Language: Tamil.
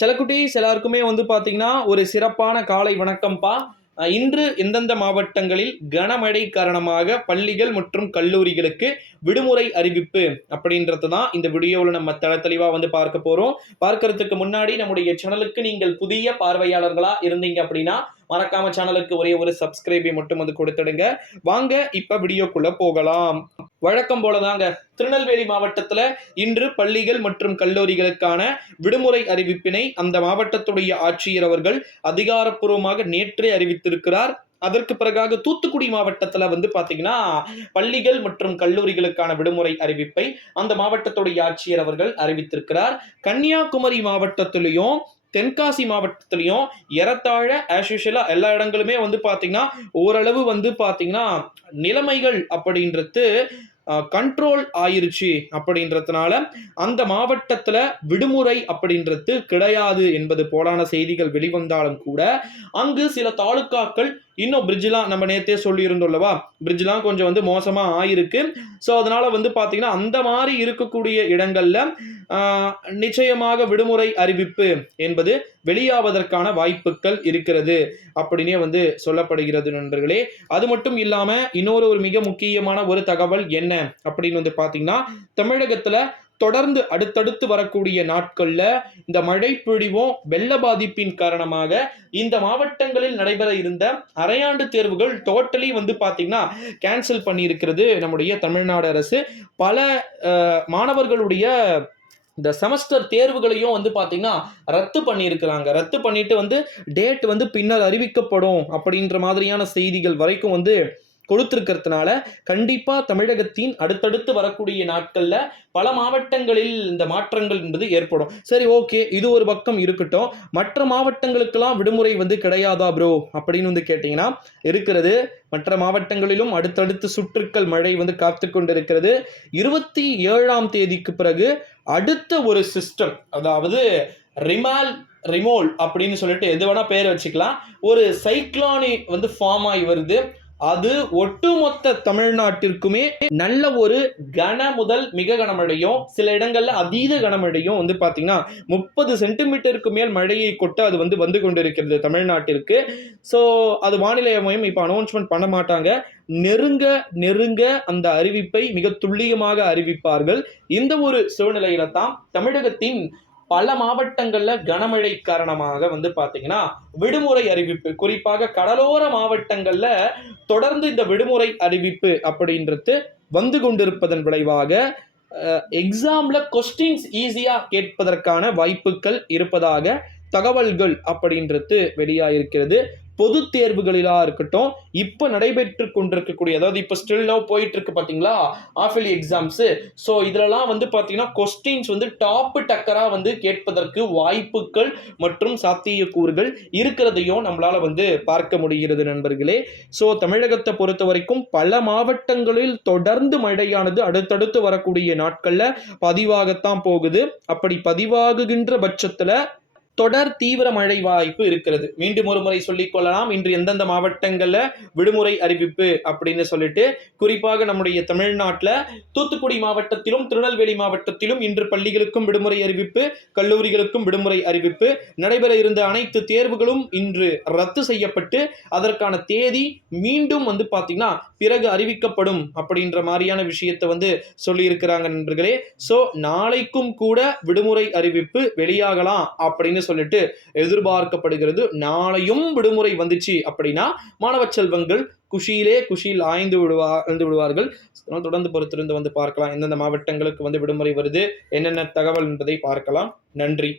செலக்குட்டீஸ் எல்லாருக்குமே வந்து பார்த்தீங்கன்னா ஒரு சிறப்பான காலை வணக்கம்ப்பா இன்று எந்தெந்த மாவட்டங்களில் கனமழை காரணமாக பள்ளிகள் மற்றும் கல்லூரிகளுக்கு விடுமுறை அறிவிப்பு அப்படின்றது தான் இந்த வீடியோவில் நம்ம தள தெளிவாக வந்து பார்க்க போகிறோம் பார்க்கறதுக்கு முன்னாடி நம்முடைய சேனலுக்கு நீங்கள் புதிய பார்வையாளர்களாக இருந்தீங்க அப்படின்னா மறக்காம சேனலுக்கு ஒரே ஒரு சப்ஸ்கிரைபை மட்டும் வந்து கொடுத்துடுங்க. வாங்க இப்போ வீடியோக்குள்ளே போகலாம். வழக்கம் போலதாங்க. திருநெல்வேலி மாவட்டத்தில் இன்று பள்ளிகள் மற்றும் கல்லூரிகளுக்கான விடுமுறை அறிவிப்பினை அந்த மாவட்டத்துடைய ஆட்சியர் அவர்கள் அதிகாரப்பூர்வமாக நேற்றே அறிவித்திருக்கிறார். அதற்கு பிறகாக தூத்துக்குடி மாவட்டத்தில் வந்து பார்த்தீங்கன்னா பள்ளிகள் மற்றும் கல்லூரிகளுக்கான விடுமுறை அறிவிப்பை அந்த மாவட்டத்துடைய ஆட்சியர் அவர்கள் அறிவித்திருக்கிறார். கன்னியாகுமரி மாவட்டத்திலையும் தென்காசி மாவட்டத்திலையும் ஏறத்தாழ ஆஸ் எல்லா இடங்களுமே வந்து பார்த்திங்கன்னா ஓரளவு வந்து பார்த்திங்கன்னா நிலைமைகள் அப்படின்றது கண்ட்ரோல் ஆயிருச்சு அப்படின்றதுனால அந்த மாவட்டத்தில் விடுமுறை அப்படின்றது கிடையாது என்பது போலான செய்திகள் வெளிவந்தாலும் கூட அங்கு சில தாலுக்காக்கள் இன்னும் பிரிட்ஜ்லாம் நம்ம நேத்தே சொல்லியிருந்தோம்லவா? பிரிட்ஜ்லாம் கொஞ்சம் வந்து மோசமா ஆயிருக்கு. ஸோ அதனால வந்து பார்த்தீங்கன்னா அந்த மாதிரி இருக்கக்கூடிய இடங்கள்ல நிச்சயமாக விடுமுறை அறிவிப்பு என்பது வெளியாவதற்கான வாய்ப்புகள் இருக்கிறது அப்படின்னே வந்து சொல்லப்படுகிறது நண்பர்களே. அது மட்டும் இல்லாம இன்னொரு ஒரு மிக முக்கியமான ஒரு தகவல் என்ன அப்படின்னு வந்து பார்த்தீங்கன்னா தமிழகத்துல தொடர்ந்து அடுத்தடுத்து வரக்கூடிய நாட்களில் இந்த மழை பொழிவும் வெள்ள பாதிப்பின் காரணமாக இந்த மாவட்டங்களில் நடைபெற இருந்த அரையாண்டு தேர்வுகள் டோட்டலி வந்து பார்த்தீங்கன்னா கேன்சல் பண்ணியிருக்கிறது நம்முடைய தமிழ்நாடு அரசு. பல மாணவர்களுடைய இந்த செமஸ்டர் தேர்வுகளையும் வந்து பார்த்தீங்கன்னா ரத்து பண்ணியிருக்கிறாங்க. ரத்து பண்ணிட்டு வந்து டேட் வந்து பின்னர் அறிவிக்கப்படும் அப்படின்ற மாதிரியான செய்திகள் வரைக்கும் வந்து கொடுத்துருக்கிறதுனால கண்டிப்பாக தமிழகத்தின் அடுத்தடுத்து வரக்கூடிய நாட்களில் பல மாவட்டங்களில் இந்த மாற்றங்கள் என்பது ஏற்படும். சரி ஓகே இது ஒரு பக்கம் இருக்கட்டும். மற்ற மாவட்டங்களுக்கெல்லாம் விடுமுறை வந்து கிடையாதா ப்ரோ அப்படின்னு வந்து கேட்டிங்கன்னா இருக்கிறது. மற்ற மாவட்டங்களிலும் அடுத்தடுத்து சுற்றுக்கள் மழை வந்து காத்து கொண்டிருக்கிறது. இருபத்தி ஏழாம் தேதிக்கு பிறகு அடுத்த ஒரு சிஸ்டம் அதாவது ரிமால் ரிமோல் அப்படின்னு சொல்லிட்டு எது வேணால் பேர் வச்சுக்கலாம். ஒரு சைக்ளானி வந்து ஃபார்ம் ஆகி வருது. அது ஒட்டுமொத்த தமிழ்நாட்டிற்குமே நல்ல ஒரு கன முதல் மிக கனமழையும் சில இடங்கள்ல அதீத கனமழையும் வந்து பாத்தீங்கன்னா முப்பது சென்டிமீட்டருக்கு மேல் மழையை கொட்ட அது வந்து வந்து கொண்டிருக்கிறது தமிழ்நாட்டிற்கு. ஸோ அது வானிலை மையம் இப்போ அனௌன்ஸ்மெண்ட் பண்ண மாட்டாங்க. நெருங்க நெருங்க அந்த அறிவிப்பை மிக துல்லியமாக அறிவிப்பார்கள். இந்த ஒரு சூழ்நிலையில தான் தமிழகத்தின் பல மாவட்டங்கள்ல கனமழை காரணமாக வந்து பாத்தீங்கன்னா விடுமுறை அறிவிப்பு குறிப்பாக கடலோர மாவட்டங்கள்ல தொடர்ந்து இந்த விடுமுறை அறிவிப்பு அப்படின்றது வந்து கொண்டிருப்பதன் விளைவாக எக்ஸாம்ல கொஸ்டின்ஸ் ஈஸியா கேட்பதற்கான வாய்ப்புகள் இருப்பதாக தகவல்கள் அப்படின்றது வெளியாயிருக்கிறது. பொது தேர்வுகளிலா இருக்கட்டும் இப்போ நடைபெற்று கொண்டிருக்கக்கூடிய அதாவது இப்போ ஸ்டில் நோ போயிட்டு இருக்கு பாத்தீங்களா? ஆஃபிலி எக்ஸாம்ஸ் ஸோ இதுலலாம் வந்து பாத்தீங்கன்னா கொஸ்டின்ஸ் வந்து டாப் டக்கரா வந்து கேட்பதற்கு வாய்ப்புகள் மற்றும் சாத்தியக்கூறுகள் இருக்கிறதையும் நம்மளால வந்து பார்க்க முடிகிறது நண்பர்களே. ஸோ தமிழகத்தை பொறுத்த வரைக்கும் பல மாவட்டங்களில் தொடர்ந்து மழையானது அடுத்தடுத்து வரக்கூடிய நாட்கள்ல பதிவாகத்தான் போகுது. அப்படி பதிவாகுகின்ற பட்சத்துல தொடர் தீவிர மழை வாய்ப்பு இருக்கிறது. மீண்டும் ஒரு முறை சொல்லிக் கொள்ளலாம். இன்று எந்தெந்த மாவட்டங்கள்ல விடுமுறை அறிவிப்பு அப்படின்னு சொல்லிட்டு குறிப்பாக நம்முடைய தமிழ்நாட்டில் தூத்துக்குடி மாவட்டத்திலும் திருநெல்வேலி மாவட்டத்திலும் இன்று பள்ளிகளுக்கும் விடுமுறை அறிவிப்பு கல்லூரிகளுக்கும் விடுமுறை அறிவிப்பு நடைபெற இருந்த அனைத்து தேர்வுகளும் இன்று ரத்து செய்யப்பட்டு அதற்கான தேதி மீண்டும் வந்து பார்த்தீங்கன்னா பிறகு அறிவிக்கப்படும் அப்படின்ற மாதிரியான விஷயத்தை வந்து சொல்லியிருக்கிறாங்க நண்பர்களே. ஸோ நாளைக்கும் கூட விடுமுறை அறிவிப்பு வெளியாகலாம் அப்படின்னு சொல்லிட்டு எதிர்பார்க்கப்படுகிறது. நாளையும் விடுமுறை வந்துச்சு அப்படின்னா மாணவ செல்வங்கள் குஷியிலே குஷியில் ஆய்ந்து விடுவா ஆழ்ந்து விடுவார்கள். அதனால் தொடர்ந்து பொறுத்திருந்து வந்து பார்க்கலாம். எந்தெந்த மாவட்டங்களுக்கு வந்து விடுமுறை வருது? என்னென்ன தகவல் என்பதை பார்க்கலாம். நன்றி.